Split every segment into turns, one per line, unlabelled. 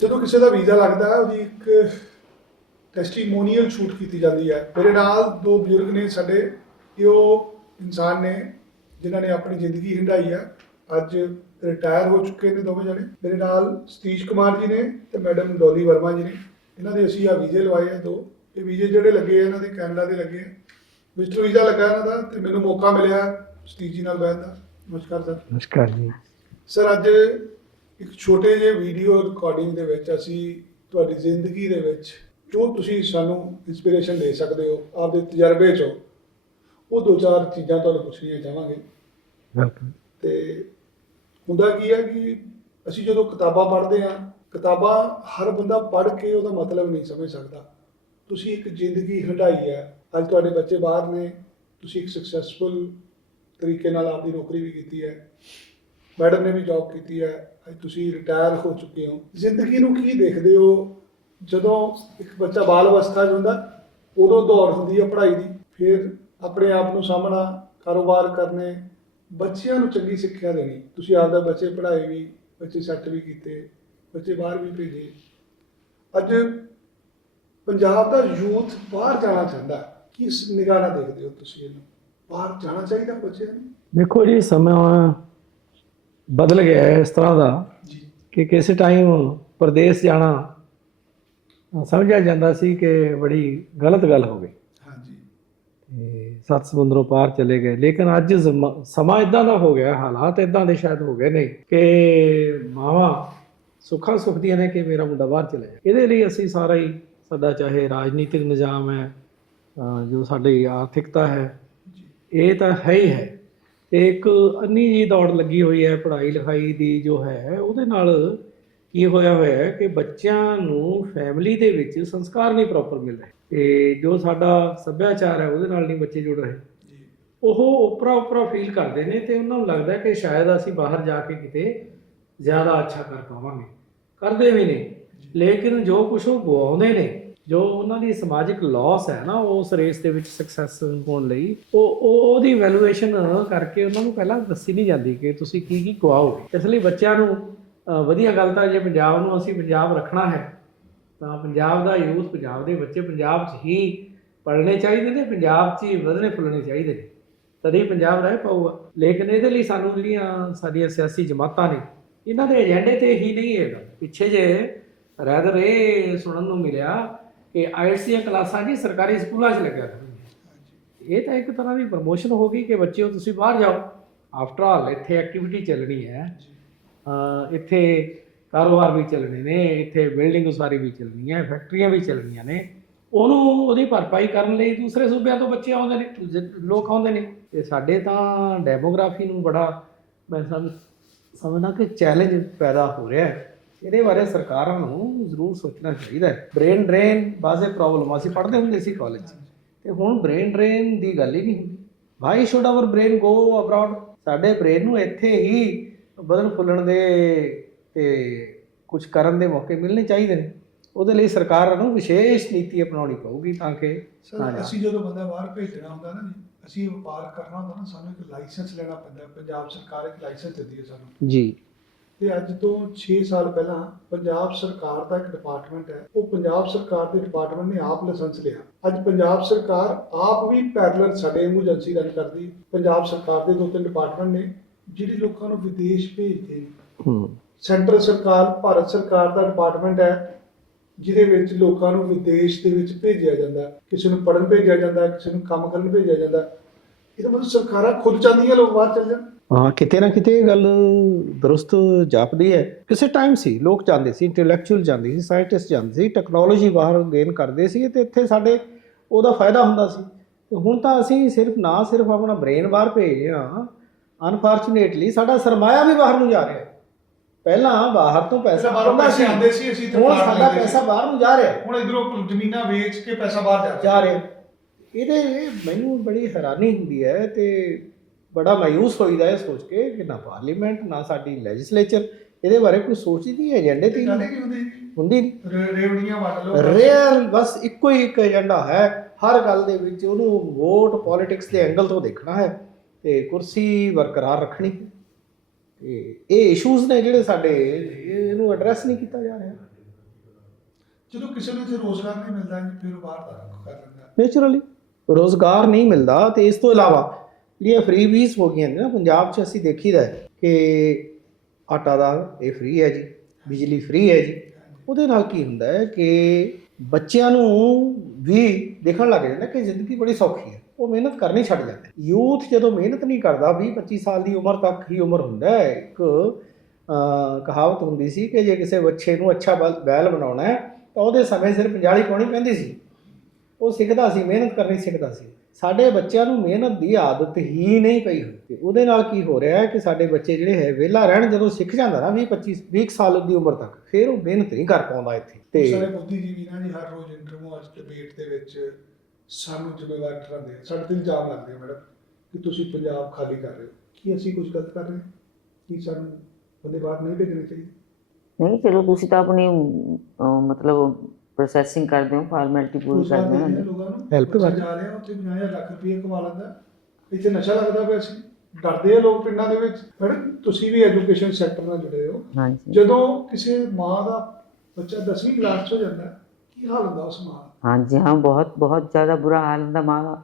ਜਦੋਂ ਕਿਸੇ ਦਾ ਵੀਜ਼ਾ ਲੱਗਦਾ ਹੈ ਉਹਦੀ ਇੱਕ ਟੈਸਟੀਮੋਨੀਅਲ ਸ਼ੂਟ ਕੀਤੀ ਜਾਂਦੀ ਹੈ। ਮੇਰੇ ਨਾਲ ਦੋ ਬਜ਼ੁਰਗ ਨੇ ਸਾਡੇ ਕਿ ਉਹ ਇਨਸਾਨ ਨੇ ਜਿਨ੍ਹਾਂ ਨੇ ਆਪਣੀ ਜ਼ਿੰਦਗੀ ਹੰਢਾਈ ਹੈ ਅੱਜ ਰਿਟਾਇਰ ਹੋ ਚੁੱਕੇ ਨੇ ਦੋਵੇਂ ਜਣੇ। ਮੇਰੇ ਨਾਲ ਸਤੀਸ਼ ਕੁਮਾਰ ਜੀ ਨੇ ਤੇ ਮੈਡਮ ਡੋਲੀ ਵਰਮਾ ਜੀ ਨੇ। ਇਹਨਾਂ ਦੇ ਅਸੀਂ ਆ ਵੀਜ਼ੇ ਲਵਾਏ ਆ ਦੋ। ਇਹ ਵੀਜ਼ੇ ਜਿਹੜੇ ਲੱਗੇ ਆ ਇਹਨਾਂ ਦੇ ਕੈਨੇਡਾ ਦੇ ਲੱਗੇ ਆ। ਵਿਜ਼ਟਰ ਵੀਜ਼ਾ ਲੱਗਾ ਇਹਨਾਂ ਦਾ ਤੇ ਮੈਨੂੰ ਮੌਕਾ ਮਿਲਿਆ ਸਤੀਸ਼ ਜੀ ਨਾਲ ਬਹਿਣ ਦਾ। ਨਮਸਕਾਰ ਸਰ।
ਨਮਸਕਾਰ ਜੀ।
ਸਰ ਅੱਜ ਇੱਕ ਛੋਟੇ ਜਿਹੇ ਵੀਡੀਓ ਰਿਕਾਰਡਿੰਗ ਦੇ ਵਿੱਚ ਅਸੀਂ ਤੁਹਾਡੀ ਜ਼ਿੰਦਗੀ ਦੇ ਵਿੱਚ ਜੋ ਤੁਸੀਂ ਸਾਨੂੰ ਇਨਸਪੀਰੇਸ਼ਨ ਦੇ ਸਕਦੇ ਹੋ ਆਪਦੇ ਤਜਰਬੇ ਚੋਂ ਉਹ ਦੋ ਚਾਰ ਚੀਜ਼ਾਂ ਤੁਹਾਨੂੰ ਪੁੱਛਣੀਆਂ ਚਾਹਾਂਗੇ। ਤੇ ਹੁੰਦਾ ਕੀ ਹੈ ਕਿ ਅਸੀਂ ਜਦੋਂ ਕਿਤਾਬਾਂ ਪੜ੍ਹਦੇ ਹਾਂ ਕਿਤਾਬਾਂ ਹਰ ਬੰਦਾ ਪੜ੍ਹ ਕੇ ਉਹਦਾ ਮਤਲਬ ਨਹੀਂ ਸਮਝ ਸਕਦਾ। ਤੁਸੀਂ ਇੱਕ ਜ਼ਿੰਦਗੀ ਹੰਢਾਈ ਹੈ। ਅੱਜ ਤੁਹਾਡੇ ਬੱਚੇ ਬਾਹਰ ਨੇ ਤੁਸੀਂ ਇੱਕ ਸਕਸੈਸਫੁਲ ਤਰੀਕੇ ਨਾਲ ਆਪਦੀ ਨੌਕਰੀ ਵੀ ਕੀਤੀ ਹੈ। ਮੈਡਮ ਨੇ ਵੀ ਜੌਬ ਕੀਤੀ ਹੈ, ਅੱਜ ਤੁਸੀਂ ਰਿਟਾਇਰ ਹੋ ਚੁੱਕੇ ਹੋ। ਜ਼ਿੰਦਗੀ ਨੂੰ ਕੀ ਦੇਖਦੇ ਹੋ? ਜਦੋਂ ਇੱਕ ਬੱਚਾ ਬਾਲ ਅਵਸਥਾ 'ਚ ਹੁੰਦਾ, ਉਦੋਂ ਦੌੜ ਹੁੰਦੀ ਹੈ ਪੜ੍ਹਾਈ ਦੀ। ਫਿਰ ਆਪਣੇ ਆਪ ਨੂੰ ਸਾਹਮਣਾ ਕਾਰੋਬਾਰ ਕਰਨੇ, ਬੱਚਿਆਂ ਨੂੰ ਚੰਗੀ ਸਿੱਖਿਆ ਦੇਣੀ। ਤੁਸੀਂ ਆਪਦਾ ਬੱਚੇ ਪੜ੍ਹਾਏ ਵੀ, ਬੱਚੇ ਸੈੱਟ ਵੀ ਕੀਤੇ, ਬੱਚੇ ਬਾਹਰ ਵੀ ਭੇਜੇ। ਅੱਜ ਪੰਜਾਬ ਦਾ ਯੂਥ ਬਾਹਰ ਜਾਣਾ ਚਾਹੁੰਦਾ ਹੈ। ਕਿਸ ਨਿਗਾਹ ਨਾਲ ਦੇਖਦੇ ਹੋ ਤੁਸੀਂ ਇਹਨੂੰ? ਬਾਹਰ ਜਾਣਾ ਚਾਹੀਦਾ ਬੱਚਿਆਂ ਨੂੰ?
ਦੇਖੋ ਜੀ, ਸਮਾਂ ਬਦਲ ਗਿਆ ਹੈ ਇਸ ਤਰ੍ਹਾਂ ਦਾ
ਜੀ।
ਕਿ ਕਿਸੇ ਟਾਈਮ ਪ੍ਰਦੇਸ਼ ਜਾਣਾ ਸਮਝਿਆ ਜਾਂਦਾ ਸੀ ਕਿ ਬੜੀ ਗਲਤ ਗੱਲ ਹੋ ਗਈ।
ਹਾਂਜੀ।
ਤੇ ਸੱਤ ਸਮੁੰਦਰੋਂ ਪਾਰ ਚਲੇ ਗਏ। ਲੇਕਿਨ ਅੱਜ ਸਮਾਂ ਇਦਾਂ ਦਾ ਹੋ ਗਿਆ ਹਾਲਾਤ ਇਦਾਂ ਦੇ ਸ਼ਾਇਦ ਹੋ ਗਏ ਨੇ ਕਿ ਮਾਵਾਂ ਸੁੱਖਾਂ ਸੁਖਦੀਆਂ ਨੇ ਕਿ ਮੇਰਾ ਮੁੰਡਾ ਬਾਹਰ ਚਲੇ ਜਾਏ। ਇਹਦੇ ਲਈ ਅਸੀਂ ਸਾਰਾ ਹੀ ਸਾਡਾ ਚਾਹੇ ਰਾਜਨੀਤਿਕ ਨਿਜ਼ਾਮ ਹੈ ਜੋ ਸਾਡੀ ਆਰਥਿਕਤਾ ਹੈ ਇਹ ਤਾਂ ਹੈ ਹੀ ਹੈ। ਤੇ ਇੱਕ ਅੰਨੀ ਜੀ ਦੌੜ ਲੱਗੀ ਹੋਈ ਹੈ ਪੜ੍ਹਾਈ ਲਿਖਾਈ ਦੀ ਜੋ ਹੈ ਉਹਦੇ ਨਾਲ ਕੀ ਹੋਇਆ ਹੋਇਆ ਹੈ ਕਿ ਬੱਚਿਆਂ ਨੂੰ ਫੈਮਿਲੀ ਦੇ ਵਿੱਚ ਸੰਸਕਾਰ ਨਹੀਂ ਪ੍ਰੋਪਰ ਮਿਲ ਰਹੇ। ਤੇ ਜੋ ਸਾਡਾ ਸੱਭਿਆਚਾਰ ਹੈ ਉਹਦੇ ਨਾਲ ਨਹੀਂ ਬੱਚੇ ਜੁੜ ਰਹੇ। ਉਹ ਉਪਰਾ ਉਪਰਾ ਫੀਲ ਕਰਦੇ ਨੇ ਤੇ ਉਹਨਾਂ ਨੂੰ ਲੱਗਦਾ ਕਿ ਸ਼ਾਇਦ ਅਸੀਂ ਬਾਹਰ ਜਾ ਕੇ ਕਿਤੇ ਜ਼ਿਆਦਾ ਅੱਛਾ ਕਰ ਪਾਵਾਂਗੇ। ਕਰਦੇ ਵੀ ਨੇ। ਲੇਕਿਨ ਜੋ ਕੁਝ ਉਹ ਗਵਾਉਂਦੇ ਨੇ ਜੋ ਉਹਨਾਂ ਦੀ ਸਮਾਜਿਕ ਲਾਸ ਹੈ ਨਾ ਉਸ ਰੇਸ ਦੇ ਵਿੱਚ ਸਕਸੈਸ ਹੋਣ ਲਈ, ਉਹ ਉਹ, ਉਹਦੀ ਵੈਲੂਏਸ਼ਨ ਕਰਕੇ ਉਹਨਾਂ ਨੂੰ ਪਹਿਲਾਂ ਦੱਸੀ ਨਹੀਂ ਜਾਂਦੀ ਕਿ ਤੁਸੀਂ ਕੀ ਕੀ ਗਵਾਓਗੇ ਇਸ ਲਈ ਬੱਚਿਆਂ ਨੂੰ ਵਧੀਆ ਗੱਲ ਤਾਂ ਜੇ ਪੰਜਾਬ ਨੂੰ ਅਸੀਂ ਪੰਜਾਬ ਰੱਖਣਾ ਹੈ, ਤਾਂ ਪੰਜਾਬ ਦਾ ਯੂਥ ਪੰਜਾਬ ਦੇ ਬੱਚੇ ਪੰਜਾਬ 'ਚ ਹੀ ਪੜ੍ਹਨੇ ਚਾਹੀਦੇ ਨੇ, ਪੰਜਾਬ 'ਚ ਹੀ ਵਧਣੇ ਫੁੱਲਣੇ ਚਾਹੀਦੇ ਨੇ। ਤਦ ਹੀ ਪੰਜਾਬ ਰਹਿ ਪਾਊਗਾ। ਲੇਕਿਨ ਇਹਦੇ ਲਈ ਸਾਨੂੰ ਜਿਹੜੀਆਂ ਸਾਡੀਆਂ ਸਿਆਸੀ ਜਮਾਤਾਂ ਨੇ, ਇਹਨਾਂ ਦੇ ਏਜੰਡੇ ਤੇ ਹੀ ਨਹੀਂ ਹੈਗਾ। ਪਿੱਛੇ ਜੇ ਰੈਦਰ ਇਹ ਸੁਣਨ ਨੂੰ ਮਿਲਿਆ ਕਿ ਆਈਐਲਟਸ ਦੀਆਂ ਕਲਾਸਾਂ ਜੀ ਸਰਕਾਰੀ ਸਕੂਲਾਂ 'ਚ ਲੱਗਿਆ ਕਰਨਗੀਆਂ ਇਹ ਤਾਂ ਇੱਕ ਤਰ੍ਹਾਂ ਦੀ ਪ੍ਰਮੋਸ਼ਨ ਹੋ ਗਈ ਕਿ ਬੱਚਿਓ ਤੁਸੀਂ ਬਾਹਰ ਜਾਓ। ਆਫਟਰ ਆਲ ਇੱਥੇ ਐਕਟੀਵਿਟੀ ਚੱਲਣੀ ਹੈ। ਇੱਥੇ ਕਾਰੋਬਾਰ ਵੀ ਚੱਲਣੇ ਨੇ, ਇੱਥੇ ਬਿਲਡਿੰਗ ਉਸਾਰੀ ਵੀ ਚੱਲਣੀ ਹੈ ਫੈਕਟਰੀਆਂ ਵੀ ਚੱਲਣੀਆਂ ਨੇ। ਉਹਨੂੰ ਉਹਦੀ ਭਰਪਾਈ ਕਰਨ ਲਈ ਦੂਸਰੇ ਸੂਬਿਆਂ ਤੋਂ ਬੱਚੇ ਆਉਂਦੇ ਨੇ, ਦੂਜੇ ਲੋਕ ਆਉਂਦੇ ਨੇ। ਤੇ ਸਾਡੇ ਤਾਂ ਡੈਮੋਗ੍ਰਾਫੀ ਨੂੰ ਬੜਾ ਮੈਂ ਸਮ ਸਮਝਦਾ ਕਿ ਚੈਲੰਜ ਪੈਦਾ ਹੋ ਰਿਹਾ ਹੈ। ਇਹਦੇ ਬਾਰੇ ਸਰਕਾਰਾਂ ਨੂੰ ਜ਼ਰੂਰ ਸੋਚਣਾ ਚਾਹੀਦਾ ਹੈ। ਬ੍ਰੇਨ ਡਰੇਨ ਬਾਜ਼ੇ ਪ੍ਰੋਬਲਮ ਅਸੀਂ ਪੜ੍ਹਦੇ ਹੁੰਦੇ ਸੀ ਕਾਲਜ 'ਚ। ਤੇ ਹੁਣ ਬ੍ਰੇਨ ਡਰੇਨ ਦੀ ਗੱਲ ਹੀ ਨਹੀਂ ਹੁੰਦੀ। Why should our brain go abroad ਸਾਡੇ ਬ੍ਰੇਨ ਨੂੰ ਇੱਥੇ ਹੀ ਬਦਲ ਫੁੱਲਣ ਦੇ ਤੇ ਕੁਝ ਕਰਨ ਦੇ ਮੌਕੇ ਮਿਲਣੇ ਚਾਹੀਦੇ ਨੇ। ਉਹਦੇ ਲਈ ਸਰਕਾਰ ਨੂੰ ਵਿਸ਼ੇਸ਼ ਨੀਤੀ ਅਪਣਾਉਣੀ ਪਊਗੀ ਤਾਂ ਕਿ
ਅਸੀਂ ਜਦੋਂ ਬੰਦਾ ਬਾਹਰ ਭੇਜਣਾ ਹੁੰਦਾ ਨਾ ਅਸੀਂ ਵਪਾਰ ਕਰਨਾ ਹੁੰਦਾ ਨਾ ਸਾਨੂੰ ਇੱਕ ਲਾਇਸੈਂਸ ਲੈਣਾ ਪੈਂਦਾ। ਪੰਜਾਬ ਸਰਕਾਰ ਇੱਕ ਲਾਇਸੈਂਸ ਦਿੰਦੀ ਹੈ ਸਾਨੂੰ।
ਜੀ।
ਤੇ ਅੱਜ ਤੋਂ 6 ਸਾਲ ਪਹਿਲਾਂ ਪੰਜਾਬ ਸਰਕਾਰ ਦਾ ਇੱਕ ਡਿਪਾਰਟਮੈਂਟ ਹੈ ਉਹ ਪੰਜਾਬ ਸਰਕਾਰ ਦੇ ਡਿਪਾਰਟਮੈਂਟ ਨੇ ਆਪ ਲਾਇਸੈਂਸ ਲਿਆ। ਅੱਜ ਪੰਜਾਬ ਸਰਕਾਰ ਆਪ ਵੀ ਪੈਰਲਲ ਸਾਡੇ ਵਾਂਗੂ ਏਜੰਸੀ ਰਨ ਕਰਦੀ ਪੰਜਾਬ ਸਰਕਾਰ ਦੇ ਦੋ ਤਿੰਨ ਡਿਪਾਰਟਮੈਂਟ ਨੇ ਜਿਹੜੇ ਲੋਕਾਂ ਨੂੰ ਵਿਦੇਸ਼ ਭੇਜਦੇ ਨੇ।
ਹੂੰ।
ਸੈਂਟਰਲ ਸਰਕਾਰ ਭਾਰਤ ਸਰਕਾਰ ਦਾ ਡਿਪਾਰਟਮੈਂਟ ਹੈ ਜਿਹਦੇ ਵਿੱਚ ਲੋਕਾਂ ਨੂੰ ਵਿਦੇਸ਼ ਦੇ ਵਿੱਚ ਭੇਜਿਆ ਜਾਂਦਾ। ਕਿਸੇ ਨੂੰ ਪੜ੍ਹਨ ਭੇਜਿਆ ਜਾਂਦਾ ਕਿਸੇ ਨੂੰ ਕੰਮ ਕਰਨ ਭੇਜਿਆ ਜਾਂਦਾ। ਇਹਦਾ ਮਤਲਬ ਸਰਕਾਰਾਂ ਖੁਦ ਚਾਹੁੰਦੀਆਂ ਲੋਕ ਬਾਹਰ ਚੱਲ ਜਾਣ।
ਹਾਂ ਕਿਤੇ ਨਾ ਕਿਤੇ ਇਹ ਗੱਲ ਦਰੁਸਤ ਜਾਪਦੀ ਹੈ। ਕਿਸੇ ਟਾਈਮ ਸੀ ਲੋਕ ਜਾਂਦੇ ਸੀ ਇੰਟੈਲੈਕਚੁਅਲ ਜਾਂਦੇ ਸੀ ਸਾਇੰਟਿਸਟ ਜਾਂਦੇ ਸੀ ਟੈਕਨੋਲੋਜੀ ਬਾਹਰ ਗੇਨ ਕਰਦੇ ਸੀ ਤੇ ਇੱਥੇ ਸਾਡੇ ਉਹਦਾ ਫਾਇਦਾ ਹੁੰਦਾ ਸੀ। ਤੇ ਹੁਣ ਤਾਂ ਅਸੀਂ ਸਿਰਫ ਨਾ ਸਿਰਫ ਆਪਣਾ ਬ੍ਰੇਨ ਬਾਹਰ ਭੇਜ ਹਾਂ। ਅਨਫੋਰਚੂਨੇਟਲੀ ਸਾਡਾ ਸਰਮਾਇਆ ਵੀ ਬਾਹਰ ਨੂੰ ਜਾ ਰਿਹਾ ਹੈ। ਪਹਿਲਾਂ ਬਾਹਰ ਤੋਂ ਪੈਸਾ
ਬਾਹਰੋਂ
ਆਉਂਦਾ
ਪੈਸੇ ਆਉਂਦੇ ਸੀ, ਅਸੀਂ
ਹੁਣ
ਪਲਾਟ
ਸਾਡਾ
ਸੀ।
ਪੈਸਾ ਬਾਹਰ ਨੂੰ ਜਾ ਰਿਹਾ
ਹੁਣ ਇਧਰੋਂ ਜ਼ਮੀਨਾਂ ਵੇਚ ਕੇ ਪੈਸਾ ਬਾਹਰ ਜਾ
ਜਾ ਰਿਹਾ। ਇਹਦੇ ਮੈਨੂੰ ਬੜੀ ਹੈਰਾਨੀ ਹੁੰਦੀ ਹੈ ਤੇ ਬੜਾ ਮਾਯੂਸ ਹੋਈਦਾ ਹੈ ਸੋਚ ਕੇ ਕਿ ਨਾ ਪਾਰਲੀਮੈਂਟ ਨਾ ਸਾਡੀ ਲੈਜਿਸਲੇਚਰ ਇਹਦੇ ਬਾਰੇ ਕੋਈ ਸੋਚਦੀ ਨਹੀਂ ਏਜੰਡੇ ਤੇ ਹੀ
ਹੁੰਦੇ? ਰੇਵੜੀਆਂ ਵੰਡ ਲਓ
ਰੇਅਰ ਬਸ ਇੱਕੋ ਹੀ ਇੱਕ ਏਜੰਡਾ ਹੈ। ਹਰ ਗੱਲ ਦੇ ਵਿੱਚ ਉਹਨੂੰ ਵੋਟ ਪੋਲਿਟਿਕਸ ਦੇ ਐਂਗਲ ਤੋਂ ਦੇਖਣਾ ਹੈ ਤੇ ਕੁਰਸੀ ਬਰਕਰਾਰ ਰੱਖਣੀ। ਹੈ ਤੇ ਇਹ ਇਸ਼ੂਜ਼ ਨੇ ਜਿਹੜੇ ਸਾਡੇ ਇਹ- ਇਹਨੂੰ ਐਡਰੈਸ ਨਹੀਂ ਕੀਤਾ ਜਾ ਰਿਹਾ।
ਜਦੋਂ ਕਿਸੇ ਨੂੰ ਇੱਥੇ ਰੋਜ਼ਗਾਰ ਨਹੀਂ ਮਿਲਦਾ ਫਿਰ ਬਾਹਰ ਦਾ ਰੁੱਖ ਕਰ ਲੈਂਦਾ।
ਨੇਚਰਲੀ ਰੋਜ਼ਗਾਰ ਨਹੀਂ ਮਿਲਦਾ ਤੇ ਇਸ ਤੋਂ ਇਲਾਵਾ ਜਿਹੜੀਆਂ ਫ੍ਰੀ ਵੀਸ ਹੋ ਗਈਆਂ ਨੇ ਨਾ ਪੰਜਾਬ 'ਚ ਅਸੀਂ ਦੇਖੀਦਾ ਹੈ ਕਿ ਆਟਾ ਦਾ ਇਹ ਫ੍ਰੀ ਹੈ ਜੀ, ਬਿਜਲੀ ਫ੍ਰੀ ਹੈ ਜੀ। ਉਹਦੇ ਨਾਲ ਕੀ ਹੁੰਦਾ ਹੈ ਕਿ ਬੱਚਿਆਂ ਨੂੰ ਵੀ ਦੇਖਣ ਲੱਗ ਜਾਂਦਾ ਕਿ ਜ਼ਿੰਦਗੀ ਬੜੀ ਸੌਖੀ ਹੈ, ਉਹ ਮਿਹਨਤ ਕਰਨੀ ਛੱਡ ਜਾਂਦੇ ਯੂਥ ਜਦੋਂ ਮਿਹਨਤ ਨਹੀਂ ਕਰਦਾ 20 25 ਸਾਲ ਦੀ ਉਮਰ ਤੱਕ ਹੀ ਉਮਰ ਹੁੰਦਾ ਹੈ, ਇੱਕ ਕਹਾਵਤ ਹੁੰਦੀ ਸੀ ਕਿ ਜੇ ਕਿਸੇ ਬੱਚੇ ਨੂੰ ਅੱਛਾ ਬਲ- ਬੈਲ ਬਣਾਉਣਾ ਹੈ, ਤਾਂ ਉਹਦੇ ਸਮੇਂ ਸਿਰ ਪੰਜਾਲੀ ਪਾਉਣੀ ਪੈਂਦੀ ਸੀ। ਉਹ ਸਿੱਖਦਾ ਸੀ ਮਿਹਨਤ ਕਰਨੀ ਸਿੱਖਦਾ ਸੀ। ਸਾਡੇ ਬੱਚਿਆਂ ਨੂੰ ਮਿਹਨਤ ਦੀ ਆਦਤ ਹੀ ਨਹੀਂ ਪਈ ਹੋਈ ਤੇ ਉਹਦੇ ਨਾਲ ਕੀ ਹੋ ਰਿਹਾ ਹੈ ਕਿ ਸਾਡੇ ਬੱਚੇ ਜਿਹੜੇ ਹੈ ਵਿਹਲਾ ਰਹਿਣ ਜਦੋਂ ਸਿੱਖ ਜਾਂਦਾ ਨਾ 20 25 20 ਸਾਲ ਦੀ ਉਮਰ ਤੱਕ ਫਿਰ ਉਹ ਮਿਹਨਤ ਨਹੀਂ ਕਰ ਪਾਉਂਦਾ ਇੱਥੇ।
ਤੇ
ਤੇ
ਸਾਰੇ ਬੁੱਧੀਜੀਵੀ ਨਾ ਜੀ ਹਰ ਰੋਜ਼ ਇੰਟਰਵਿਊ ਅੱਜ ਡਿਬੇਟ ਦੇ ਵਿੱਚ ਸਾਨੂੰ ਜ਼ਿੰਮੇਵਾਰ ਠਹਿਰਾਉਂਦੇ ਆ। ਸਾਡੇ ਤੇ ਇਲਜ਼ਾਮ ਲੱਗਦੇ ਆ ਮੈਡਮ ਕਿ ਤੁਸੀਂ ਪੰਜਾਬ ਖਾਲੀ ਕਰ ਰਹੇ ਹੋ। ਕੀ ਅਸੀਂ ਕੁਝ ਗਲਤ ਕਰ ਰਹੇ ਹਾਂ? ਕੀ ਸਾਨੂੰ ਬੰਦੇ ਬਾਹਰ ਨਹੀਂ ਭੇਜਣੇ ਚਾਹੀਦੇ?
ਨਹੀਂ ਚਲੋ ਤੁਸੀਂ ਤਾਂ ਆਪਣੀ ਅਹ, ਮਤਲਬ ਪ੍ਰੋਸੈਸਿੰਗ ਕਰਦੇ ਹੋ ਫਾਰਮੈਲਿਟੀ ਪੂਰੀ ਕਰਦੇ ਹੋ।
ਲੋਕਾਂ ਨੂੰ
Help
ਬੱਚਾ
ਕਰ-
ਜਾ ਰਿਹਾ ਉੱਥੇ 50000 ਲੱਖ ਰੁਪਏ ਕਮਾ ਲੈਂਦਾ। ਇੱਥੇ ਨਸ਼ਾ ਲੱਗਦਾ ਪਿਆ ਸੀ। ਡਰਦੇ ਆ ਲੋਕ ਪਿੰਡਾਂ ਦੇ ਵਿੱਚ। ਮੈਡਮ ਤੁਸੀਂ ਵੀ ਐਜੂਕੇਸ਼ਨ ਸੈਕਟਰ ਨਾਲ ਜੁੜੇ ਹੋ।
ਹਾਂਜੀ।
ਜਦੋਂ ਕਿਸੇ ਮਾਂ ਦਾ ਬੱਚਾ 10ਵੀਂ ਕਲਾਸ 'ਚ ਹੋ ਜਾਂਦਾ ਕੀ ਹਾਲ ਹੁੰਦਾ ਉਸ ਮਾਂ ਦਾ?
ਹਾਂਜੀ ਹਾਂ ਬਹੁਤ ਬਹੁਤ ਜ਼ਿਆਦਾ ਬੁਰਾ ਹਾਲ ਹੁੰਦਾ ਮਾਂ ਦਾ।